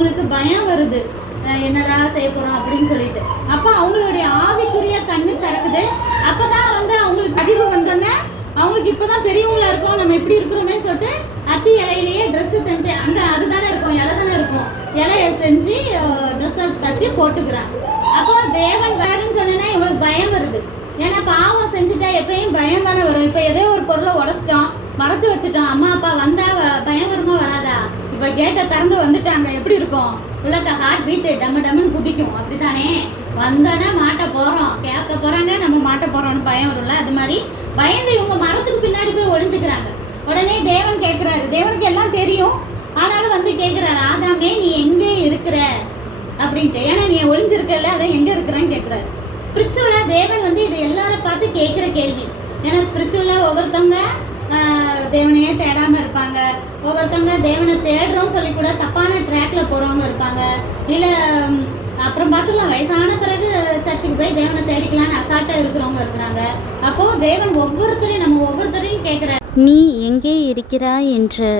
அவங்களுக்கு பயம் வருது, என்னடா செய்ய போகிறோம் அப்படின்னு சொல்லிட்டு. அப்போ அவங்களுடைய ஆவிக்குரிய கண்ணு திறக்குது. அப்போ தான் வந்து அவங்களுக்கு அறிவு வந்தோன்னே அவங்களுக்கு இப்போ தான் பெரியவங்களா இருக்கோம், நம்ம எப்படி இருக்கிறோமே சொல்லிட்டு அத்தி இலையிலேயே ட்ரெஸ்ஸு தைச்சு, அந்த அதுதானே இருக்கும், இலை தானே இருக்கும், இலையை செஞ்சு ட்ரெஸ்ஸை தச்சு போட்டுக்கிறாங்க. அப்போ தேவன் வேறுன்னு சொன்னேன்னா இவங்களுக்கு பயம் வருது. ஏன்னா பாவம் செஞ்சுட்டா எப்பயும் பயம் தானே வரும். இப்போ ஏதோ ஒரு பொருளை உடச்சிட்டோம், மறைச்சி வச்சுட்டோம், அம்மா அப்பா வந்தால் பயம் வருமா வராதா? இப்போ கேட்டை திறந்து வந்துட்டாங்க, எப்படி இருக்கும்? உள்ளக்க ஹார்ட் பீட்டு டம்மு டம்முன்னு குதிக்கும், அப்படி தானே? வந்தோன்னா மாட்ட போகிறோம், கேட்க போகிறாங்க, நம்ம மாட்ட போகிறோம்னு பயம் வரும்ல. அது மாதிரி பயந்து இவங்க மரத்துக்கு பின்னாடி போய் ஒளிஞ்சுக்கிறாங்க. உடனே தேவன் கேட்குறாரு, தேவனுக்கு எல்லாம் தெரியும், ஆனாலும் வந்து கேட்குறாரு, ஆதாமே நீ எங்கே இருக்கிற அப்படின்ட்டு. ஏன்னா நீ ஒளிஞ்சிருக்கல, அதை எங்கே இருக்கிறான்னு கேட்குறாரு. ஸ்பிரிச்சுவலாக தேவன் வந்து இது எல்லாரும் பார்த்து கேட்குற கேள்வி. ஏன்னா ஸ்பிரிச்சுவலாக ஒவ்வொருத்தவங்க தேவனையே தேடாமல் இருப்பாங்க, ஒவ்வொருத்தவங்க தேவனை தேடுறோம் சொல்லி கூட தப்பான ட்ராக்ல போகிறவங்க இருப்பாங்க. இல்லை அப்புறம் பார்த்துக்கலாம், வயசான பிறகு சர்ச்சுக்கு போய் தேவனை தேடிக்கலான்னு அசால்ட்டாக இருக்கிறவங்க இருக்கிறாங்க. அப்போது தேவன் ஒவ்வொருத்தரையும் நம்ம ஒவ்வொருத்தரையும் கேட்குறாரு, நீ எங்கே இருக்கிறாய் என்று.